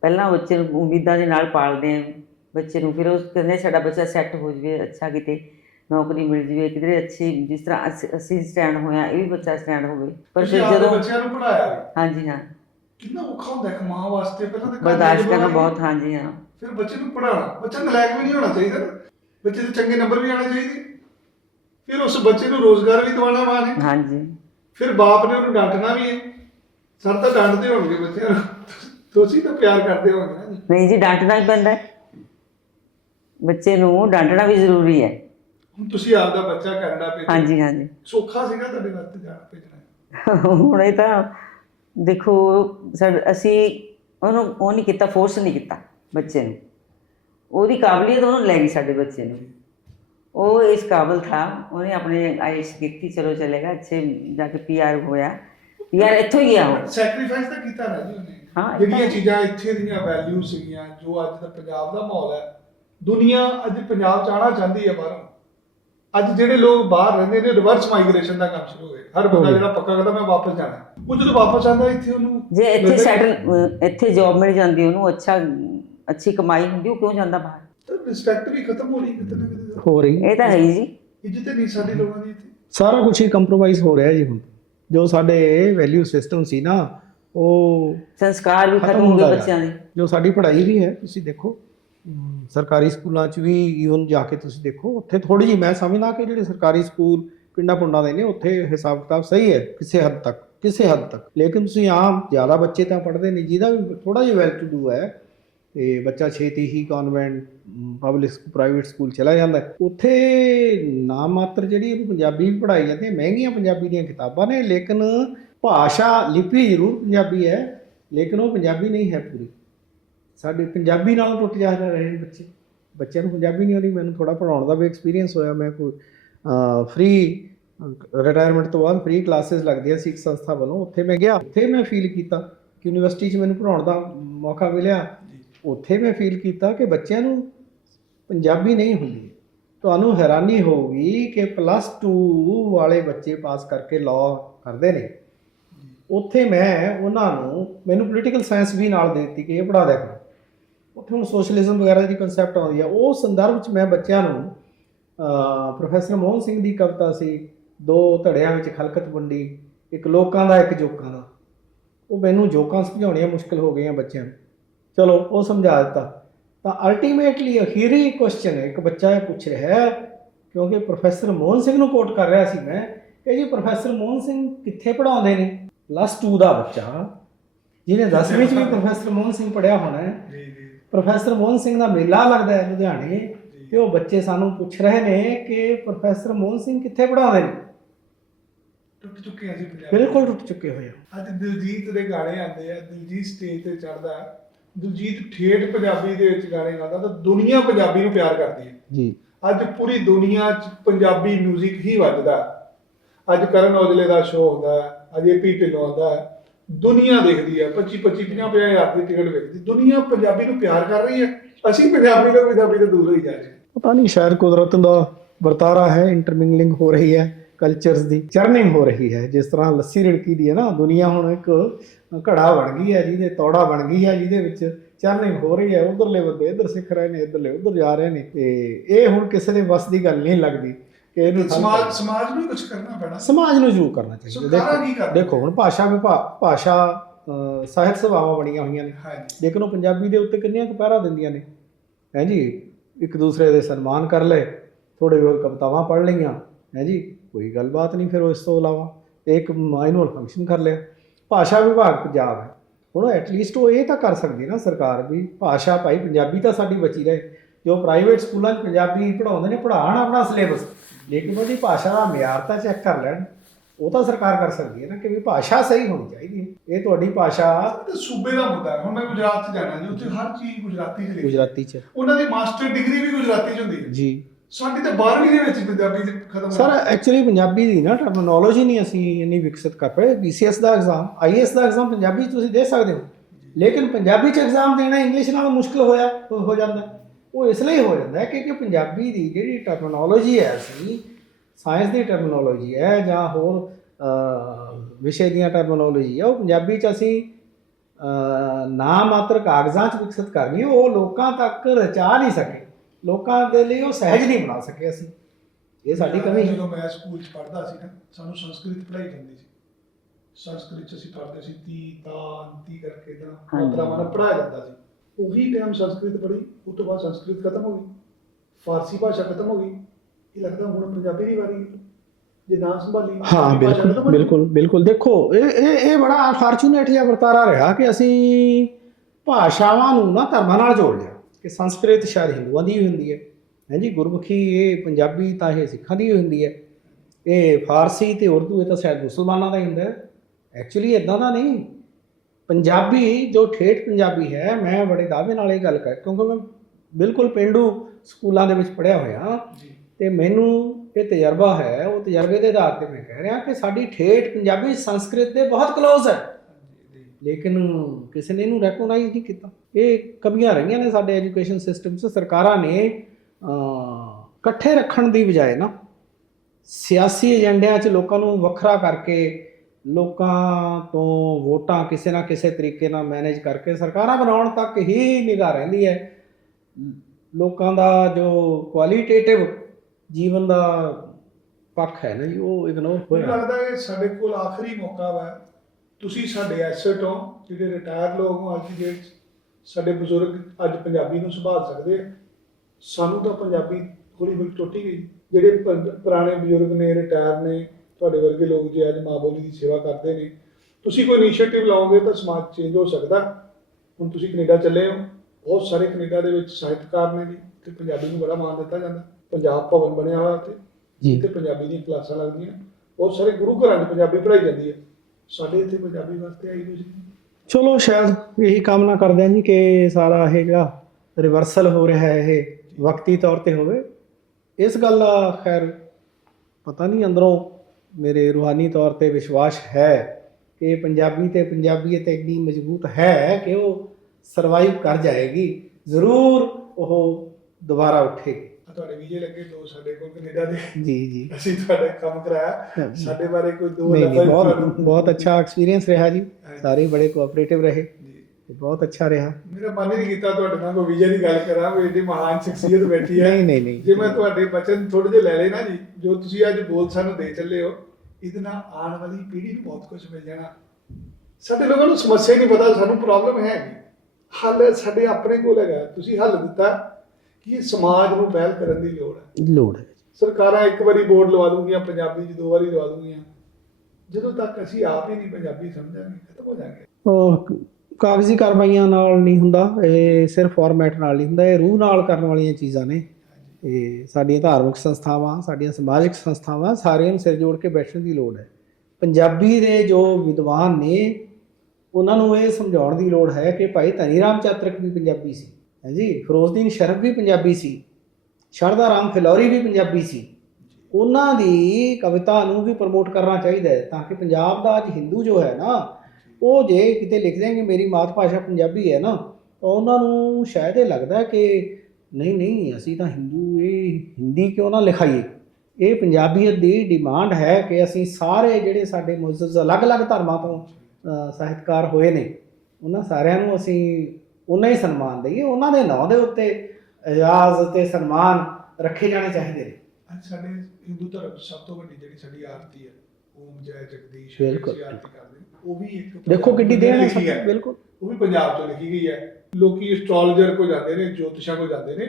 ਪਹਿਲਾਂ ਬੱਚੇ ਨੂੰ ਉਮੀਦਾਂ ਦੇ ਨਾਲ ਪਾਲਦੇ ਆ। ਬੱਚੇ ਨੂੰ ਫਿਰ ਉਹ ਕਹਿੰਦੇ ਸਾਡਾ ਬੱਚਾ ਸੈੱਟ ਹੋ ਜਵੇ ਅੱਛਾ ਕਿਤੇ। ਨੌਕਰੀ ਮਿਲ ਜਵੇ ਕਿਧਰੇ ਅੱਛੀ ਜਿਸ ਤਰ੍ਹਾਂ ਅਸੀਂ- ਅਸੀਂ ਸਟੈਂਡ ਹੋਇਆ ਇਹ ਵੀ ਬੱਚਾ ਸਟੈਂਡ ਹੋਵੇ। ਪਰ
ਤੁਸੀਂ
ਫਿਰ
ਆਪਦੇ
ਜਦੋਂ
ਬੱਚਿਆਂ ਨੂੰ ਪੜਾਇਆ
ਹਾਂਜੀ ਹਾਂ।
ਕਿੰਨਾ ਔਖਾ ਹੁੰਦਾ ਇੱਕ ਮਾਂ ਵਾਸਤੇ ਪਹਿਲਾਂ ਤਾਂ ਘਰ
ਬਰਦਾਸ਼ਤ ਕਰਨਾ ਬਹੁਤ ਹਾਂਜੀ ਹਾਂ।
ਫਿਰ ਬੱਚੇ ਨੂੰ ਪੜਾਉਣਾ ਬੱਚਾ ਨਲਾਇਕ ਵੀ ਨਹੀਂ ਹੋਣਾ ਚਾਹੀਦਾ ਨਾ। ਬੱਚੇ ਦੇ ਚੰਗੇ ਨੰਬਰ ਵੀ ਆਉਣੇ ਚਾਹੀਦੇ। ਫਿਰ ਉਸ ਬੱਚੇ ਨੂੰ ਰੋਜ਼ਗਾਰ ਵੀ ਦਿਵਾਉਣਾ ਮਾਂ ਨੇ।
ਹਾਂਜੀ।
ਫਿਰ ਬਾਪ ਨੇ ਉਹਨੂੰ ਡਾਂਟਣਾ ਵੀ ਹੈ। ਸਰ ਤਾਂ ਡਾਂਟਦੇ ਹੋਣਗੇ ਬੱਚਿਆਂ ਨੂੰ। ਤੁਸੀਂ ਤਾਂ ਪਿਆਰ ਕਰਦੇ ਨਾ ਜੀ।
ਨਹੀਂ ਜੀ ਡਾਂਟਣਾ ਹੀ ਪੈਂਦਾ ਹੈ। ਬੱਚੇ ਨੂੰ ਡਾਂਟਣਾ ਵੀ ਜ਼ਰੂਰੀ ਹੈ।
ਹੁਣ ਤੁਸੀਂ ਆਪਦਾ ਬੱਚਾ ਕੈਨੇਡਾ ਭੇਜੋ
ਹਾਂਜੀ ਹਾਂਜੀ।
ਸੌਖਾ ਸੀਗਾ ਤੁਹਾਡੇ ਵਾਸਤੇ ਜਾਣਾ ਭੇਜਣਾ?
ਹੁਣ ਇਹ ਤਾਂ ਦੇਖੋ ਸਾਡ ਅਸੀਂ ਉਹਨੂੰ ਉਹ ਨਹੀਂ ਕੀਤਾ ਫੋਰਸ ਨਹੀਂ ਕੀਤਾ ਬੱਚੇ ਨੂੰ। ਉਹਦੀ ਕਾਬਲੀਅਤ ਉਹਨੂੰ ਲੈ ਗਈ ਸਾਡੇ ਬੱਚੇ ਨੂੰ। ਉਹ ਇਸ ਕਾਬਲ ਥਾ ਉਹਨੇ ਆਪਣੇ ਆਇਸ਼ ਕੀਤੀ ਚਲੋ ਚਲੇਗਾ ਅੱਛੇ ਜਾ ਕੇ ਪੀਆਰ ਹੋਇਆ। ਪੀਆਰ ਇੱਥੋਂ ਹੀ ਗਿਆ ਉਹ।
ਸੈਕਰੀਫਾਈਸ ਤਾਂ ਕੀਤਾ ਨਾ ਜੀ ਉਹਨੇ।
ਹਾਂ, ਇਹ
ਜਿਹੜੀਆਂ
ਤਾਂ-
ਚੀਜ਼ਾਂ ਇੱਥੇ ਦੀਆਂ ਵੈਲਿਊ ਸੀਗੀਆਂ ਜੋ ਅੱਜ ਦਾ ਪੰਜਾਬ ਦਾ ਮਾਹੌਲ ਹੈ ਦੁਨੀਆ ਅੱਜ ਪੰਜਾਬ ਆਉਣਾ ਚਾਹੁੰਦੀ ਹੈ ਬਾਹਰੋਂ। ਅੱਜ ਜਿਹੜੇ ਲੋਕ ਬਾਹਰ ਰਹਿੰਦੇ ਨੇ ਰਿਵਰਸ ਮਾਈਗ੍ਰੇਸ਼ਨ ਦਾ ਕੰਮ ਸ਼ੁਰੂ ਹੋ ਗਿਆ ਹਰ ਬੰਦਾ ਜਿਹੜਾ ਪੱਕਾ ਕਹਿੰਦਾ ਮੈਂ ਵਾਪਸ ਜਾਣਾ। ਉਹ ਜਦੋਂ ਵਾਪਸ ਆਉਂਦਾ ਇੱਥੇ ਉਹਨੂੰ
ਜੇ ਇੱਥੇ ਸੈਟਲ ਇੱਥੇ ਜੌਬ ਮਿਲ ਜਾਂਦੀ ਉਹਨੂੰ ਅੱਛਾ ਅੱਛੀ ਕਮਾਈ ਹੁੰਦੀ ਉਹ ਕਿਉਂ ਜਾਂਦਾ ਬਾਹਰ?
ਤਾਂ ਰਿਸਪੈਕਟ ਵੀ ਖਤਮ ਹੋ ਰਹੀ ਕਿਤੇ ਨਾ ਕਿਤੇ
ਹੋ ਰਹੀ
ਇਹ ਤਾਂ ਹੈ ਜੀ।
ਇੱਜ਼ਤ ਨਹੀਂ ਸਾਡੇ ਲੋਕਾਂ ਦੀ ਇੱਥੇ।
ਸਾਰਾ ਕੁਝ ਹੀ ਕੰਪਰੋਮਾਈਜ਼ ਹੋ ਰਿਹਾ ਜੀ ਹੁਣ। ਜੋ ਸਾਡੇ ਵੈਲਿਊ ਸਿਸਟਮ ਸੀ ਨਾ ਉਹ
ਸੰਸਕਾਰ ਵੀ
ਖਤਮ
ਹੋ ਗਏ ਬੱਚਿਆਂ ਦੇ।
ਜੋ ਸਾਡੀ ਪੜ੍ਹਾਈ ਵੀ ਹੈ ਤੁਸੀਂ ਦੇਖੋ। ਸਰਕਾਰੀ ਸਕੂਲਾਂ 'ਚ ਵੀ ਈਵਨ ਜਾ ਕੇ ਤੁਸੀਂ ਦੇਖੋ, ਉੱਥੇ ਥੋੜੀ ਜਿਹੀ ਮੈਂ ਸਮਝਦਾ ਕਿ ਜਿਹੜੇ ਸਰਕਾਰੀ ਸਕੂਲ ਪਿੰਡਾਂ ਪੁੰਡਾਂ ਦੇ ਨੇ, ਉੱਥੇ ਹਿਸਾਬ ਕਿਤਾਬ ਸਹੀ ਹੈ, ਕਿਸੇ ਹੱਦ ਤੱਕ, ਕਿਸੇ ਹੱਦ ਤੱਕ। ਲੇਕਿਨ ਤੁਸੀਂ ਆਮ ਜ਼ਿਆਦਾ ਬੱਚੇ ਤਾਂ ਪੜ੍ਹਦੇ ਨਹੀਂ, ਜਿਹਦਾ ਵੀ ਥੋੜਾ ਜਿਹਾ ਵੈਲ ਟੂ ਡੂ ਹੈ, ਤੇ ਬੱਚਾ ਛੇਤੀ ਹੀ ਕਨਵੈਂਟ ਪਬਲਿਕ ਪ੍ਰਾਈਵੇਟ ਸਕੂਲ ਚਲਾ ਜਾਂਦਾ ਉੱਥੇ ਨਾਮ ਮਾਤਰ ਜਿਹੜੀ ਉਹਨੂੰ ਪੰਜਾਬੀ ਵੀ ਪੜ੍ਹਾਈ ਜਾਂਦੀ ਹੈ, ਮਹਿੰਗੀਆਂ ਪੰਜਾਬੀ ਦੀਆਂ ਕਿਤਾਬਾਂ ਨੇ, ਲੇਕਿਨ ਭਾਸ਼ਾ, ਲਿਪੀ ਜ਼ਰੂਰ ਪੰਜਾਬੀ ਹੈ, ਲੇਕਿਨ ਉਹ ਪੰਜਾਬੀ ਨਹੀਂ ਹੈ ਪੂਰੀ। ਸਾਡੇ ਪੰਜਾਬੀ ਨਾਲੋਂ ਟੁੱਟ ਜਾ ਰਹੇ ਨੇ ਬੱਚੇ। ਬੱਚਿਆਂ ਨੂੰ ਪੰਜਾਬੀ ਨਹੀਂ ਆਉਂਦੀ, ਮੈਨੂੰ ਥੋੜਾ ਪੜਾਉਣ ਦਾ ਵੀ ਐਕਸਪੀਰੀਅੰਸ ਹੋਇਆ। ਮੈਂ ਕੋਈ ਫ੍ਰੀ ਰਿਟਾਇਰਮੈਂਟ ਤੋਂ ਬਾਅਦ ਫ੍ਰੀ ਕਲਾਸਿਸ ਲੱਗਦੀਆਂ ਸੀ ਇੱਕ ਸੰਸਥਾ ਵੱਲੋਂ। ਉੱਥੇ ਮੈਂ ਗਿਆ, ਉੱਥੇ ਮੈਂ ਫੀਲ ਕੀਤਾ ਕਿ ਯੂਨੀਵਰਸਿਟੀ 'ਚ ਮੈਨੂੰ ਪੜਾਉਣ ਦਾ ਮੌਕਾ ਮਿਲਿਆ। ਉੱਥੇ ਮੈਂ ਫੀਲ ਕੀਤਾ ਕਿ ਬੱਚਿਆਂ ਨੂੰ ਪੰਜਾਬੀ ਨਹੀਂ ਹੁੰਦੀ। ਤੁਹਾਨੂੰ ਹੈਰਾਨੀ ਹੋਊਗੀ ਕਿ ਪਲੱਸ 2 ਵਾਲੇ ਬੱਚੇ ਪਾਸ ਕਰਕੇ ਲਾਅ ਕਰਦੇ ਨੇ। ਉੱਥੇ ਮੈਂ ਉਹਨਾਂ ਨੂੰ, ਮੈਨੂੰ ਪੋਲੀਟੀਕਲ ਸਾਇੰਸ ਵੀ ਨਾਲ ਦੇ ਦਿੱਤੀ ਕਿ ਇਹ ਪੜ੍ਹਾ ਦਿਆ ਕਰੋ। ਉੱਥੇ ਹੁਣ ਸੋਸ਼ਲਿਜ਼ਮ ਵਗੈਰਾ ਦੀ ਕਨਸੈਪਟ ਆਉਂਦੀ ਆ। ਉਹ ਸੰਦਰਭ 'ਚ ਮੈਂ ਬੱਚਿਆਂ ਨੂੰ ਪ੍ਰੋਫੈਸਰ ਮੋਹਨ ਸਿੰਘ ਦੀ ਕਵਿਤਾ ਸੀ, ਦੋ ਧੜਿਆਂ ਵਿੱਚ ਖਲਕਤ ਵੰਡੀ ਇੱਕ ਲੋਕਾਂ ਦਾ, ਇੱਕ ਜੋਕਾਂ ਦਾ। ਉਹ ਮੈਨੂੰ ਜੋਕਾਂ ਸਮਝਾਉਣੀਆਂ ਮੁਸ਼ਕਲ ਹੋ ਗਈਆਂ ਬੱਚਿਆਂ ਨੂੰ। ਚਲੋ, ਉਹ ਸਮਝਾ ਦਿੱਤਾ। ਤਾਂ ਅਲਟੀਮੇਟਲੀ ਅਖੀਰੀ ਕੁਐਸਚਨ ਇੱਕ ਬੱਚਾ ਇਹ ਪੁੱਛ ਰਿਹਾ ਹੈ, ਕਿਉਂਕਿ ਪ੍ਰੋਫੈਸਰ ਮੋਹਨ ਸਿੰਘ ਨੂੰ ਕੋਟ ਕਰ ਰਿਹਾ ਸੀ ਮੈਂ, ਕਿ ਜੀ ਪ੍ਰੋਫੈਸਰ ਮੋਹਨ ਸਿੰਘ ਕਿੱਥੇ ਪੜਾਉਂਦੇ ਨੇ? ਪਲੱਸ 2 ਦਾ ਬੱਚਾ, ਜਿਹਨੇ 10ਵੀਂ ਚ ਵੀ ਪ੍ਰੋਫੈਸਰ ਮੋਹਨ ਸਿੰਘ ਪੜਿਆ ਹੋਣਾ ਹੈ।
ਜੀ ਜੀ।
ਪ੍ਰੋਫੈਸਰ ਮੋਹਨ ਸਿੰਘ ਦਾ ਮੇਲਾ ਲੱਗਦਾ ਹੈ ਲੁਧਿਆਣੇ ਤੇ ਉਹ ਬੱਚੇ ਸਾਨੂੰ ਪੁੱਛ ਰਹੇ ਨੇ ਕਿ ਪ੍ਰੋਫੈਸਰ ਮੋਹਨ ਸਿੰਘ ਕਿੱਥੇ ਪੜਾਉਂਦੇ ਨੇ?
ਟੁੱਟ ਚੁੱਕੇ ਅਸੀਂ ਪੰਜਾਬੀ।
ਬਿਲਕੁਲ ਟੁੱਟ ਚੁੱਕੇ ਹੋਏ ਆ।
ਅੱਜ ਦਿਲਜੀਤ ਦੇ ਗਾਣੇ ਆਉਂਦੇ ਆ ਦਿਲਜੀਤ ਸਟੇਜ ਤੇ ਚੜਦਾ ਦਿਲਜੀਤ ਠੇਠ ਪੰਜਾਬੀ ਦੇ ਵਿੱਚ ਗਾਣੇ ਗਾਉਂਦਾ ਤਾਂ ਦੁਨੀਆ ਪੰਜਾਬੀ ਨੂੰ ਪਿਆਰ ਕਰਦੀ ਹੈ।
ਜੀ।
ਅੱਜ ਪੂਰੀ ਦੁਨੀਆ 'ਚ ਪੰਜਾਬੀ 뮤직 ਹੀ ਵੱਜਦਾ। ਅੱਜ ਕਰਨ ਔਜਲੇ ਦਾ ਸ਼ੋਅ ਹੁੰਦਾ ਹੈ ਅੱਜ ਏਪੀ ਢਿੱਲੋਂ ਆਉਂਦਾ ਦੁਨੀਆ ਦੇਖਦੀ ਹੈ 25 25 50 50 ਹਜ਼ਾਰ ਦੀ ਟਿਕਟ ਵੇਚਦੀ। ਦੁਨੀਆ ਪੰਜਾਬੀ ਨੂੰ ਪਿਆਰ ਕਰ ਰਹੀ ਹੈ। ਅਸੀਂ ਪੰਜਾਬੀ ਤੋਂ ਪੰਜਾਬੀ ਤੋਂ ਦੂਰ ਹੋਈ ਜਾ ਰਹੇ
ਪਤਾ ਨਹੀਂ ਸ਼ਾਇਦ ਕੁਦਰਤ ਦਾ ਵਰਤਾਰਾ ਹੈ ਇੰਟਰਮਿੰਗਲਿੰਗ ਹੋ ਰਹੀ ਹੈ ਕਲਚਰਸ ਦੀ ਚਰਨਿੰਗ ਹੋ ਰਹੀ ਹੈ। ਜਿਸ ਤਰ੍ਹਾਂ ਲੱਸੀ ਰਿੜਕੀ ਦੀ ਹੈ ਨਾ, ਦੁਨੀਆ ਹੁਣ ਇੱਕ ਘੜਾ ਬਣ ਗਈ ਹੈ, ਜਿਹਦੇ ਤੌੜਾ ਬਣ ਗਈ ਹੈ, ਜਿਹਦੇ ਵਿੱਚ ਚਰਨਿੰਗ ਹੋ ਰਹੀ ਹੈ। ਉਧਰਲੇ ਬੰਦੇ ਇੱਧਰ ਸਿੱਖ ਰਹੇ ਨੇ, ਇੱਧਰਲੇ ਉੱਧਰ ਜਾ ਰਹੇ ਨੇ। ਤੇ ਇਹ ਹੁਣ ਕਿਸੇ ਦੇ ਵੱਸ ਦੀ ਗੱਲ ਨਹੀਂ ਲੱਗਦੀ। ਕਿ ਇਹਨੂੰ ਠੱਲ
ਸਮਾਜ। ਸਮਾਜ ਨੂੰ ਕੁਝ ਕਰਨਾ ਪੈਣਾ।
ਸਮਾਜ ਨੂੰ ਜ਼ਰੂਰ ਕਰਨਾ ਚਾਹੀਦਾ।
ਸਰਕਾਰਾਂ ਕੀ
ਦੇਖੋ ਹੁਣ ਭਾਸ਼ਾ ਵਿਭਾਗ ਭਾਸ਼ਾ ਅ, ਸਾਹਿਤ ਸਭਾਵਾਂ ਬਣੀਆਂ ਹੋਈਆਂ ਨੇ।
ਹਾਂਜੀ।
ਲੇਕਿਨ ਉਹ ਪੰਜਾਬੀ ਦੇ ਉੱਤੇ ਕਿੰਨੀਆਂ ਕੁ ਪਹਿਰਾ ਦਿੰਦੀਆਂ ਨੇ? ਹੈ ਜੀ? ਇੱਕ ਦੂਸਰੇ ਦੇ ਸਨਮਾਨ ਕਰ ਲਏ ਥੋੜੇ ਬਹੁਤ ਕਵਿਤਾਵਾਂ ਪੜ੍ਹ ਲਈਆਂ। ਹੈ ਜੀ? ਕੋਈ ਗੱਲਬਾਤ ਨਹੀਂ ਫਿਰ ਉਸ ਤੋਂ ਇਲਾਵਾ। ਤੇ ਇੱਕ ਮਾਈਨਰ ਫੰਕਸ਼ਨ ਕਰ ਲਿਆ। ਭਾਸ਼ਾ ਵਿਭਾਗ ਪੰਜਾਬ ਹੈ। ਹੁਣ ਐਟਲੀਸਟ ਉਹ ਇਹ ਤਾਂ ਕਰ ਸਕਦੀ ਹੈ ਨਾ ਸਰਕਾਰ ਵੀ ਭਾਸ਼ਾ ਭਾਈ ਪੰਜਾਬੀ ਤਾਂ ਸਾਡੀ ਬਚੀ ਰਹੇ। ਜੋ ਪ੍ਰਾਈਵੇਟ ਸਕੂਲਾਂ 'ਚ ਪੰਜਾਬੀ ਪੜ੍ਹਾਉਂਦੇ ਨੇ ਪੜ੍ਹਾਉਣ ਆਪਣਾ ਸਿਲੇਬਸ ਲੇਕਿਨ ਉਹਦੀ ਭਾਸ਼ਾ ਦਾ ਮਿਆਰ ਤਾਂ ਚੈੱਕ ਕਰ ਲੈਣ। ਉਹ ਤਾਂ ਸਰਕਾਰ ਕਰ ਸਕਦੀ ਹੈ ਨਾ ਕਿ ਵੀ ਭਾਸ਼ਾ ਸਹੀ ਹੋਣੀ ਚਾਹੀਦੀ ਹੈ। ਇਹ ਤੁਹਾਡੀ ਭਾਸ਼ਾ
ਤੇ ਸੂਬੇ ਦਾ ਮੁੱਦਾ ਹੈ। ਹੁਣ ਮੈਂ ਗੁਜਰਾਤ 'ਚ ਜਾਣਾ ਜੀ ਉੱਥੇ ਹਰ ਚੀਜ਼ ਗੁਜਰਾਤੀ 'ਚ ਲਿਖੀ
ਗੁਜਰਾਤੀ 'ਚ।
ਉਹਨਾਂ ਦੀ ਮਾਸਟਰ ਡਿਗਰੀ ਵੀ ਗੁਜਰਾਤੀ 'ਚ ਹੁੰਦੀ ਹੈ।
ਜੀ।
ਸਾਡੀ ਤਾਂ 12ਵੀਂ ਦੇ ਵਿੱਚ ਪੰਜਾਬੀ 'ਚ ਖਤਮ
ਸਰ ਐਕਚੁਅਲੀ ਪੰਜਾਬੀ ਦੀ ਨਾ ਟਰਮੀਨੋਲੋਜੀ ਨਹੀਂ ਅਸੀਂ ਇੰਨੀ ਵਿਕਸਿਤ ਕਰ ਪਏ। BCS ਦਾ ਐਗਜ਼ਾਮ IAS ਦਾ ਐਗਜ਼ਾਮ ਪੰਜਾਬੀ 'ਚ ਤੁਸੀਂ ਦੇ ਸਕਦੇ ਹੋ। ਲੇਕਿਨ ਪੰਜਾਬੀ 'ਚ ਐਗਜ਼ਾਮ ਦੇਣਾ ਇੰਗਲਿਸ਼ ਨਾਲੋਂ ਮੁਸ਼ਕਲ ਹੋਇਆ ਹੋ ਜਾਂਦਾ। ਉਹ ਇਸ ਲਈ ਹੋ ਜਾਂਦਾ ਹੈ ਕਿਉਂਕਿ ਪੰਜਾਬੀ ਦੀ ਜਿਹੜੀ ਟਰਮੀਨੋਲੋਜੀ ਹੈ ਅਸੀਂ ਸਾਇੰਸ ਦੀ ਟਰਮੀਨੋਲੋਜੀ ਹੈ ਜਾਂ ਹੋਰ ਅ, ਵਿਸ਼ੇ ਦੀਆਂ ਟਰਮੀਨੋਲੋਜੀ ਹੈ ਉਹ ਪੰਜਾਬੀ 'ਚ ਅਸੀਂ ਨਾ ਮਾਤਰ ਕਾਗਜ਼ਾਂ 'ਚ ਵਿਕਸਿਤ ਕਰਨੀ ਹੈ ਉਹ ਲੋਕਾਂ ਤੱਕ ਰਚਾ ਨਹੀਂ ਸਕੇ। ਲੋਕਾਂ ਦੇ ਲਈ ਉਹ ਸਹਿਜ ਨਹੀਂ ਬਣਾ ਸਕੇ ਅਸੀਂ। ਇਹ ਸਾਡੀ ਕਮੀ ਹੈ।
ਜਦੋਂ ਮੈਂ ਸਕੂਲ 'ਚ ਪੜ੍ਹਦਾ ਸੀ ਨਾ ਸਾਨੂੰ ਸੰਸਕ੍ਰਿਤ ਪੜ੍ਹਾਈ ਜਾਂਦੀ ਸੀ। ਸੰਸਕ੍ਰਿਤ 'ਚ ਅਸੀਂ ਪੜ੍ਹਦੇ ਸੀ ਤੀ ਤਾਂ ਅੰਤੀ ਕਰਕੇ ਤਾਂ
ਹਾਂਜੀ।
ਮਾਤਰਾਵਾਂ ਨਾਲ ਪੜ੍ਹਾਇਆ ਜਾਂਦਾ ਸੀ। ਉਹੀ ਟਾਈਮ ਸੰਸਕ੍ਰਿਤ ਪੜ੍ਹੀ ਉਸ ਤੋਂ ਬਾਅਦ ਸੰਸਕ੍ਰਿਤ ਖਤਮ ਹੋ ਗਈ। ਫਾਰਸੀ ਭਾਸ਼ਾ ਖਤਮ ਹੋ ਗਈ। ਇਹ ਲੱਗਦਾ ਹੁਣ ਪੰਜਾਬੀ ਦੀ ਵਾਰੀ। ਜੇ ਨਾ ਸੰਭਾਲੀ
ਹਾਂ ਬਿਲਕੁਲ। ਬਿਲਕੁਲ ਬਿਲਕੁਲ। ਦੇਖੋ ਇਹ ਇਹ ਇਹ ਬੜਾ ਅਨਫੋਰਚੂਨੇਟ ਜਿਹਾ ਵਰਤਾਰਾ ਰਿਹਾ ਕਿ ਅਸੀਂ ਭਾਸ਼ਾਵਾਂ ਨੂੰ ਨਾ ਧਰਮਾਂ ਨਾਲ ਜੋੜ ਲਿਆ। ਕਿ ਸੰਸਕ੍ਰਿਤ ਸ਼ਾਇਦ ਹਿੰਦੂਆਂ ਦੀ ਹੀ ਹੁੰਦੀ ਹੈ। ਹੈ ਜੀ ਗੁਰਮੁਖੀ ਇਹ ਪੰਜਾਬੀ ਤਾਂ ਇਹ ਸਿੱਖਾਂ ਦੀ ਹੀ ਹੁੰਦੀ ਹੈ। ਇਹ ਫਾਰਸੀ ਤੇ ਉਰਦੂ ਇਹ ਤਾਂ ਸ਼ਾਇਦ ਮੁਸਲਮਾਨਾਂ ਦਾ ਹੀ ਹੁੰਦਾ ਐਕਚੁਅਲੀ ਇਦਾਂ ਦਾ ਨਹੀਂ। ਪੰਜਾਬੀ ਜੋ ਠੇਠ ਪੰਜਾਬੀ ਹੈ ਮੈਂ ਬੜੇ ਦਾਅਵੇ ਨਾਲ ਇਹ ਗੱਲ ਕਰ ਕਿਉਂਕਿ ਮੈਂ ਬਿਲਕੁਲ ਪਿੰਡੂ ਸਕੂਲਾਂ ਦੇ ਵਿੱਚ ਪੜ੍ਹਿਆ ਹੋਇਆ। ਤੇ ਮੈਨੂੰ ਇਹ ਤਜਰਬਾ ਹੈ ਉਹ ਤਜਰਬੇ ਦੇ ਆਧਾਰ ਤੇ ਮੈਂ ਕਹਿ ਰਿਹਾ ਕਿ ਸਾਡੀ ਠੇਠ ਪੰਜਾਬੀ ਸੰਸਕ੍ਰਿਤ ਦੇ ਬਹੁਤ ਕਲੋਜ਼ ਹੈ। ਲੇਕਿਨ ਕਿਸੇ ਨੇ ਇਹਨੂੰ ਰੈਕਗਨਾਈਜ਼ ਨਹੀਂ ਕੀਤਾ। ਇਹ ਕਮੀਆਂ ਰਹੀਆਂ ਨੇ ਸਾਡੇ ਐਜੂਕੇਸ਼ਨ ਸਿਸਟਮ 'ਚ ਸਰਕਾਰਾਂ ਨੇ ਇਕੱਠੇ ਰੱਖਣ ਦੀ ਬਜਾਏ ਨਾ ਸਿਆਸੀ ਏਜੰਡਿਆਂ 'ਚ ਲੋਕਾਂ ਨੂੰ ਵੱਖਰਾ ਕਰਕੇ ਲੋਕਾਂ ਤੋਂ ਵੋਟਾਂ ਕਿਸੇ ਨਾ ਕਿਸੇ ਤਰੀਕੇ ਨਾਲ ਮੈਨੇਜ ਕਰਕੇ ਸਰਕਾਰਾਂ ਬਣਾਉਣ ਤੱਕ ਹੀ ਨਿਗਾਹ ਰਹਿੰਦੀ ਹੈ। ਲੋਕਾਂ ਦਾ ਜੋ ਕੁਆਲੀਟੇਟਿਵ ਜੀਵਨ ਦਾ ਪੱਖ ਹੈ ਨਾ ਜੀ, ਉਹ ਇਗਨੋਰ
ਮੈਨੂੰ ਲੱਗਦਾ ਹੈ ਸਾਡੇ ਕੋਲ ਆਖਰੀ ਮੌਕਾ ਵਾ। ਤੁਸੀਂ ਸਾਡੇ ਐਸੈਟ ਹੋ, ਜਿਹੜੇ ਰਿਟਾਇਰ ਲੋਕ ਹੋ, ਅੱਜ ਦੀ ਡੇਟ 'ਚ। ਸਾਡੇ ਬਜ਼ੁਰਗ ਅੱਜ ਪੰਜਾਬੀ ਨੂੰ ਸੰਭਾਲ ਸਕਦੇ ਆ। ਸਾਨੂੰ ਤਾਂ ਪੰਜਾਬੀ ਹੌਲੀ ਹੌਲੀ ਟੁੱਟੀ ਗਈ। ਜਿਹੜੇ ਪੁਰਾਣੇ ਬਜ਼ੁਰਗ ਨੇ ਰਿਟਾਇਰ ਨੇ ਤੁਹਾਡੇ ਵਰਗੇ ਲੋਕ ਜੇ ਅੱਜ ਮਾਂ ਬੋਲੀ ਦੀ ਸੇਵਾ ਕਰਦੇ ਨੇ ਤੁਸੀਂ ਕੋਈ ਇਨੀਸ਼ੀਏਟਿਵ ਲਾਓਗੇ ਤਾਂ ਸਮਾਜ ਚੇਂਜ ਹੋ ਸਕਦਾ। ਹੁਣ ਤੁਸੀਂ ਕੈਨੇਡਾ ਚੱਲੇ ਹੋ ਬਹੁਤ ਸਾਰੇ ਕੈਨੇਡਾ ਦੇ ਵਿੱਚ ਸਾਹਿਤਕਾਰ ਨੇ ਜੀ ਤੇ ਪੰਜਾਬੀ ਨੂੰ ਬੜਾ ਮਾਣ ਦਿੱਤਾ ਜਾਂਦਾ। ਪੰਜਾਬ ਭਵਨ ਬਣਿਆ ਹੋਇਆ ਉੱਥੇ
ਜੀ।
ਇੱਥੇ ਪੰਜਾਬੀ ਦੀਆਂ ਕਲਾਸਾਂ ਲੱਗਦੀਆਂ। ਬਹੁਤ ਸਾਰੇ ਗੁਰੂ ਘਰਾਂ 'ਚ ਪੰਜਾਬੀ ਪੜ੍ਹਾਈ ਜਾਂਦੀ ਹੈ। ਸਾਡੇ ਇੱਥੇ ਪੰਜਾਬੀ ਵਾਸਤੇ ਆਈ ਕੁਝ
ਚਲੋ ਸ਼ਾਇਦ ਇਹੀ ਕਾਮਨਾ ਕਰਦੇ ਹਾਂ ਜੀ ਕਿ ਸਾਰਾ ਇਹ ਜਿਹੜਾ ਰਿਵਰਸਲ ਹੋ ਰਿਹਾ ਹੈ ਇਹ ਵਕਤੀ ਤੌਰ ਤੇ ਹੋਵੇ। ਇਸ ਗੱਲ ਦਾ ਖੈਰ ਪਤਾ ਨਹੀਂ ਅੰਦਰੋਂ ਮੇਰੇ ਰੂਹਾਨੀ ਤੌਰ ਤੇ ਵਿਸ਼ਵਾਸ ਹੈ ਕਿ ਪੰਜਾਬੀ ਤੇ ਪੰਜਾਬੀਅਤ ਇੰਨੀ ਮਜ਼ਬੂਤ ਹੈ ਕਿ ਉਹ ਸਰਵਾਈਵ ਕਰ ਜਾਏਗੀ। ਜ਼ਰੂਰ ਉਹ ਦੁਬਾਰਾ ਉੱਠੇਗੀ
ਤੁਹਾਡੇ ਵੀਜ਼ੇ ਲੱਗੇ ਦੋ ਸਾਡੇ ਕੋਲ ਕੈਨੇਡਾ ਦੇ।
ਜੀ ਜੀ।
ਅਸੀਂ ਤੁਹਾਡੇ ਕੰਮ ਕਰਾਇਆ। ਸਾਡੇ ਬਾਰੇ ਕੋਈ ਦੋ ਲਫ਼ਜ਼
ਬਹੁਤ ਬਹੁਤ ਅੱਛਾ ਐਕਸਪੀਰੀਅੰਸ ਰਿਹਾ ਜੀ। ਸਾਰੇ ਬੜੇ ਕੋਆਪਰੇਟਿਵ ਰਹੇ। ਬਹੁਤ ਅੱਛਾ ਰਿਹਾ।
ਮੇਰਾ ਮਨ ਨਹੀਂ ਕੀਤਾ ਤੁਹਾਡੇ ਨਾਲ ਕੋਈ ਵੀਜ਼ੇ ਦੀ ਗੱਲ ਕਰਾਂ ਕੋਈ ਏਡੀ ਮਹਾਨ ਸ਼ਖਸੀਅਤ ਬੈਠੀ ਹੈ।
ਨਹੀਂ ਨਹੀਂ ਨਹੀਂ।
ਜੇ ਮੈਂ ਤੁਹਾਡੇ ਬਚਨ ਥੋੜੇ ਜਿਹੇ ਲੈ ਨਾ ਜੀ ਜੋ ਤੁਸੀਂ ਅੱਜ ਬੋਲ ਸਾਨੂੰ ਦੇ ਚੱਲੇ ਹੋ ਇਹਦੇ ਨਾਲ ਆਉਣ ਵਾਲੀ ਪੀੜ੍ਹੀ ਨੂੰ ਬਹੁਤ ਕੁਝ ਮਿਲ ਜਾਣਾ। ਸਾਡੇ ਲੋਕਾਂ ਨੂੰ ਸਮੱਸਿਆ ਹੀ ਨਹੀਂ ਪਤਾ ਸਾਨੂੰ ਪ੍ਰੋਬਲਮ ਹੈ ਹੱਲ ਸਾਡੇ ਆਪਣੇ ਕੋਲ ਹੈਗਾ। ਤੁਸੀਂ ਹੱਲ ਦਿੱਤਾ ਕਿ ਇਹ ਸਮਾਜ ਨੂੰ ਪਹਿਲ ਕਰਨ ਦੀ ਲੋੜ ਹੈ।
ਲੋੜ ਹੈ।
ਸਰਕਾਰਾਂ ਇੱਕ ਵਾਰੀ ਬੋਰਡ ਲਵਾ ਦੂੰਗੀਆਂ ਪੰਜਾਬੀ 'ਚ ਦੋ ਵਾਰੀ ਲਵਾ ਦੂੰਗੀਆਂ। ਜਦੋਂ ਤੱਕ ਅਸੀਂ ਆਪ ਹੀ ਨਹੀਂ ਪੰਜਾਬੀ ਸਮਝਾਂਗੇ ਖਤਮ ਹੋ ਜਾਾਂਗੇ
ਉਹ ਕਾਗਜ਼ੀ ਕਾਰਵਾਈਆਂ ਨਾਲ ਨਹੀਂ ਹੁੰਦਾ। ਇਹ ਸਿਰਫ ਫਾਰਮੈਟ ਨਾਲ ਨਹੀਂ ਹੁੰਦਾ। ਇਹ ਰੂਹ ਨਾਲ ਕਰਨ ਵਾਲੀਆਂ ਚੀਜ਼ਾਂ ਨੇ। ਇਹ ਸਾਡੀਆਂ ਧਾਰਮਿਕ ਸੰਸਥਾਵਾਂ, ਸਾਡੀਆਂ ਸਮਾਜਿਕ ਸੰਸਥਾਵਾਂ ਸਾਰਿਆਂ ਨੂੰ ਸਿਰ ਜੋੜ ਕੇ ਬੈਠਣ ਦੀ ਲੋੜ ਹੈ। ਪੰਜਾਬੀ ਦੇ ਜੋ ਵਿਦਵਾਨ ਨੇ, ਉਹਨਾਂ ਨੂੰ ਇਹ ਸਮਝਾਉਣ ਦੀ ਲੋੜ ਹੈ ਕਿ ਭਾਈ ਧਨੀ ਰਾਮ ਚਾਤਰਕ ਵੀ ਪੰਜਾਬੀ ਸੀ ਹਾਂਜੀ ਫਿਰੋਜ਼ਦੀਨ ਸ਼ਰਫ ਵੀ ਪੰਜਾਬੀ ਸੀ ਸ਼ਰਦਾ ਰਾਮ ਫਿਲੌਰੀ ਵੀ ਪੰਜਾਬੀ ਸੀ। ਉਹਨਾਂ ਦੀ ਕਵਿਤਾ ਨੂੰ ਵੀ ਪ੍ਰਮੋਟ ਕਰਨਾ ਚਾਹੀਦਾ ਹੈ ਤਾਂ ਕਿ ਪੰਜਾਬ ਦਾ ਅੱਜ ਹਿੰਦੂ ਜੋ ਹੈ ਨਾ, ਉਹ ਜੇ ਕਿਤੇ ਲਿਖ ਕਿ ਮੇਰੀ ਮਾਤ ਭਾਸ਼ਾ ਪੰਜਾਬੀ ਹੈ ਨਾ, ਤਾਂ ਉਹਨਾਂ ਨੂੰ ਸ਼ਾਇਦ ਇਹ ਲੱਗਦਾ ਕਿ ਨਹੀਂ ਨਹੀਂ ਅਸੀਂ ਤਾਂ ਹਿੰਦੂ ਇਹ ਹਿੰਦੀ ਕਿਉਂ ਨਾ ਲਿਖਾਈਏ? ਇਹ ਪੰਜਾਬੀਅਤ ਦੀ ਡਿਮਾਂਡ ਹੈ ਕਿ ਅਸੀਂ ਸਾਰੇ ਜਿਹੜੇ ਸਾਡੇ ਮੁਅੱਜ਼ਜ਼ ਅਲੱਗ-ਅਲੱਗ ਧਰਮਾਂ ਤੋਂ ਸਾਹਿਤਕਾਰ ਹੋਏ ਨੇ ਉਹਨਾਂ ਸਾਰਿਆਂ ਨੂੰ ਅਸੀਂ ਉਹਨਾਂ ਹੀ ਸਨਮਾਨ ਦਈਏ ਉਹਨਾਂ ਦੇ ਨਾਂ ਦੇ ਉੱਤੇ ਇਜਾਜ਼ ਤੇ ਸਨਮਾਨ ਰੱਖੇ ਜਾਣੇ ਚਾਹੀਦੇ ਨੇ।
ਅੱਜ ਸਾਡੇ ਹਿੰਦੂ ਧਰਮ ਸਭ ਤੋਂ ਵੱਡੀ ਜਿਹੜੀ ਸਾਡੀ ਆਰਤੀ ਹੈ ਓਮ ਜੈ ਜਗਦੀਸ਼ ਆਰਤੀ ਕਰਦੇ। ਉਹ ਵੀ ਇੱਕ
ਦੇਖੋ ਕਿੱਡੀ ਦੇਣ ਹੈ। ਬਿਲਕੁਲ।
ਉਹ ਵੀ ਪੰਜਾਬ ਤੋਂ ਲਿਖੀ ਗਈ ਹੈ। ਲੋਕੀ ਐਸਟ੍ਰੋਲੋਜਰ ਕੋ ਜਾਂਦੇ ਨੇ ਜੋਤਿਸ਼ਾਂ ਕੋ ਜਾਂਦੇ ਨੇ।